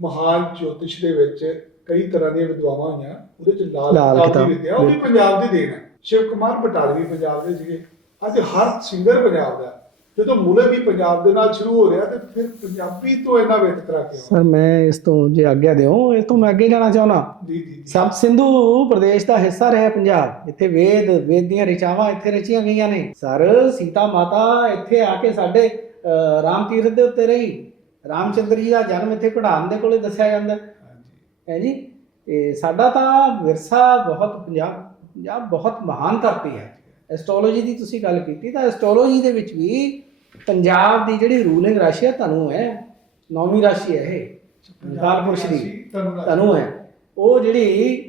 ਮਹਾਨ ਜੋਤਿਸ਼ ਦੇ ਵਿੱਚ ਕਈ ਤਰ੍ਹਾਂ ਦੀਆਂ ਵਿਦਵਾਵਾਂ ਹੋਈਆਂ ਉਹਦੇ ਚ ਲਾਲ ਕਿਤਾਬ, ਦੀ ਵਿਦਿਆ ਉਹ ਵੀ ਪੰਜਾਬ ਦੀ ਦੇਣ ਹੈ। ਸ਼ਿਵ ਕੁਮਾਰ ਬਟਾਲਵੀ ਪੰਜਾਬ ਦੇ ਸੀਗੇ। ਅੱਜ ਹਰ ਸਿੰਗਰ ਪੰਜਾਬ ਦਾ ਜਦੋਂ ਮੁਲਕ ਹੀ ਪੰਜਾਬ ਦੇ ਨਾਲ ਸ਼ੁਰੂ ਹੋ ਰਿਹਾ ਤੇ ਫਿਰ ਪੰਜਾਬੀ ਤੋਂ ਇਹਨਾਂ ਵਿਤਕਰਾ ਕਿਉਂ?
ਸਰ ਮੈਂ ਇਸ ਤੋਂ ਜੇ ਆਗਿਆ ਦਿਓ ਇਸ ਤੋਂ ਮੈਂ ਅੱਗੇ ਜਾਣਾ ਚਾਹੁੰਦਾ।
ਜੀ ਜੀ
ਸਬ ਸਿੰਧੂ ਪ੍ਰਦੇਸ਼ ਦਾ ਹਿੱਸਾ ਰਿਹਾ ਪੰਜਾਬ। ਇੱਥੇ ਵੇਦ ਵੇਦ ਦੀਆਂ ਰਿਚਾਵਾਂ ਇੱਥੇ ਰਚੀਆਂ ਗਈਆਂ ਨੇ। ਸਰ ਸੀਤਾ ਮਾਤਾ ਇੱਥੇ ਆ ਕੇ ਸਾਡੇ ਰਾਮ ਤੀਰਥ ਦੇ ਉੱਤੇ ਰਹੀ। ਰਾਮਚੰਦਰ ਜੀ ਦਾ ਜਨਮ ਇੱਥੇ ਘੜਾਮ ਦੇ ਕੋਲੇ ਦੱਸਿਆ ਜਾਂਦਾ। ਹੈ ਜੀ? ਇਹ ਸਾਡਾ ਤਾਂ ਵਿਰਸਾ ਬਹੁਤ ਪੰਜਾਬ ਪੰਜਾਬ ਬਹੁਤ ਮਹਾਨ ਧਰਤੀ ਹੈ। ਐਸਟ੍ਰੋਲੋਜੀ ਦੀ ਤੁਸੀਂ ਗੱਲ ਕੀਤੀ ਤਾਂ ਐਸਟ੍ਰੋਲੋਜੀ ਦੇ ਵਿੱਚ ਵੀ ਪੰਜਾਬ ਦੀ ਜਿਹੜੀ ਰੂਲਿੰਗ ਰਾਸ਼ੀ ਹੈ ਧਨੂ ਹੈ। ਨੌਵੀਂ ਰਾਸ਼ੀ ਹੈ ਇਹ। ਕਾਲ ਪੁਰਸ਼ ਦੀ।
ਧਨੂ
ਹੈ। ਉਹ ਜਿਹੜੀ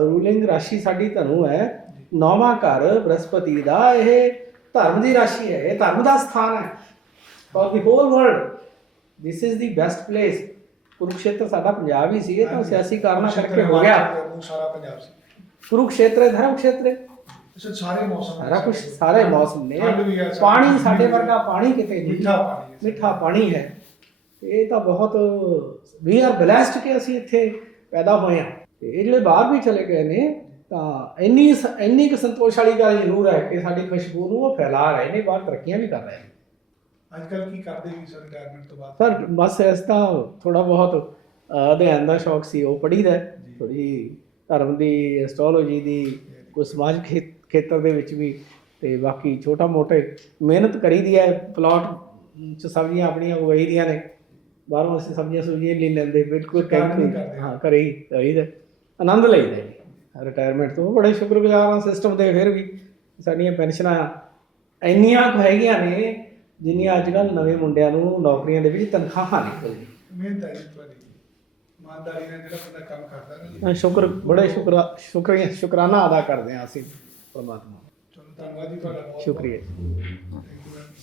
ਰੂਲਿੰਗ ਰਾਸ਼ੀ ਸਾਡੀ ਧਨੂ ਹੈ। ਨੌਵਾਂ ਘਰ ਬ੍ਰਹਸਪਤੀ ਦਾ ਇਹ ਧਰਮ ਦੀ ਰਾਸ਼ੀ ਹੈ। ਇਹ ਧਰਮ ਦਾ ਸਥਾਨ ਹੈ। For the whole world this is the best place Kurukshetra ਸਾਡਾ ਪੰਜਾਬ ਹੀ ਸੀ। ਇਹ ਤਾਂ। ਸਿਆਸੀ ਕਾਰਨਾਂ ਕਰਕੇ ਹੋ ਗਿਆ।
ਸਾਰਾ ਪੰਜਾਬ ਸੀ।
ਕੁਰੂਕਸ਼ੇਤਰ ਹੈ ਧਰਮ ਖੇਤਰ ਹੈ
ਅੱਛਾ ਸਾਰੇ ਮੌਸਮ
ਸਾਰਾ ਕੁਝ ਸਾਰੇ ਮੌਸਮ ਨੇ।
ਠੰਡ ਵੀ ਹੈ,
ਪਾਣੀ ਸਾਡੇ। ਵਰਗਾ ਪਾਣੀ ਕਿਤੇ ਨਹੀਂ।
ਮਿੱਠਾ ਪਾਣੀ ਹੈ।
ਮਿੱਠਾ ਪਾਣੀ ਹੈ। ਇਹ ਤਾਂ ਬਹੁਤ ਵੀ ਆਰ ਬਲੈਸਡ ਕਿ ਅਸੀਂ ਇੱਥੇ ਪੈਦਾ ਹੋਏ ਹਾਂ। ਤੇ ਇਹ ਜਿਹੜੇ ਬਾਹਰ ਵੀ ਚਲੇ ਗਏ ਨੇ ਤਾਂ ਇੰਨੀ ਸ- ਇੰਨੀ ਕੁ ਸੰਤੋਸ਼ ਵਾਲੀ ਗੱਲ ਜ਼ਰੂਰ ਹੈ ਕਿ ਸਾਡੀ ਖੁਸ਼ਬੂ ਨੂੰ ਉਹ ਫੈਲਾ ਰਹੇ ਨੇ ਬਾਹਰ ਤਰੱਕੀਆਂ ਵੀ ਕਰ ਰਹੇ ਨੇ।
ਅੱਜ ਕੱਲ ਕੀ ਕਰਦੇ ਵੀ ਸਰ ਰਿਟਾਇਰਮੈਂਟ ਤੋਂ ਬਾਅਦ?
ਸਰ ਬਸ ਇਸ ਤਾਂ ਥੋੜਾ ਬਹੁਤ ਅ, ਅਧਿਐਨ ਦਾ ਸ਼ੌਕ ਸੀ ਉਹ ਪੜ੍ਹੀਦਾ
ਜੀ।
ਥੋੜੀ ਧਰਮ ਦੀ ਐਸਟ੍ਰੋਲੋਜੀ ਦੀ ਕੋਈ ਸਮਾਜ ਖੇ- ਖੇਤਰ ਦੇ ਵਿੱਚ ਵੀ ਤੇ ਬਾਕੀ ਛੋਟਾ ਮੋਟੇ ਮਿਹਨਤ ਕਰੀਦੀ ਹੈ ਪਲਾਟ ਚ ਸਬਜ਼ੀਆਂ ਆਪਣੀਆਂ ਉਗਾਈ ਦੀਆਂ ਨੇ। ਬਾਹਰੋਂ ਅਸੀਂ ਸਬਜ਼ੀਆਂ ਸੁਬਜ਼ੀਆਂ ਲੈ ਲੈਂਦੇ ਬਿਲਕੁਲ
ਕੰਮ
ਕੈਂਪ
ਨਹੀਂ ਕਰਦੇ।
ਹਾਂ ਘਰੇ ਹੀ ਕਰੀਦਾ ਆਨੰਦ ਲਈਦਾ ਰਿਟਾਇਰਮੈਂਟ ਤੋਂ ਬੜੇ ਸ਼ੁਕਰਗੁਜ਼ਾਰ ਹਾਂ ਸਿਸਟਮ ਦੇ ਫਿਰ ਵੀ। ਸਾਡੀਆਂ ਪੈਨਸ਼ਨਾਂ ਇੰਨੀਆਂ ਕੁ ਹੈਗੀਆਂ ਨੇ ਜਿੰਨੀਆਂ ਅੱਜ ਕੱਲ੍ਹ ਨਵੇਂ ਮੁੰਡਿਆਂ ਨੂੰ ਨੌਕਰੀਆਂ ਦੇ ਵਿੱਚ ਤਨਖਾਹਾਂ ਨਿਕਲਦੀਆਂ।
ਮਿਹਨਤ ਹੈ ਤੁਹਾਡੀ। ਇਮਾਨਦਾਰੀ ਨਾਲ ਜਿਹੜਾ ਬੰਦਾ ਕੰਮ ਕਰਦਾ ਨਾ
ਸ਼ੁਕਰ ਬੜੇ ਸ਼ੁਕਰ ਸ਼ੁਕਰੀਆ ਸ਼ੁਕਰਾਨਾ ਅਦਾ ਕਰਦੇ ਹਾਂ ਅਸੀਂ। ਪਰਮਾਤਮਾ
ਚਲੋ ਧੰਨਵਾਦ ਜੀ ਤੁਹਾਡਾ ਬਹੁਤ
ਸ਼ੁਕਰੀਆ.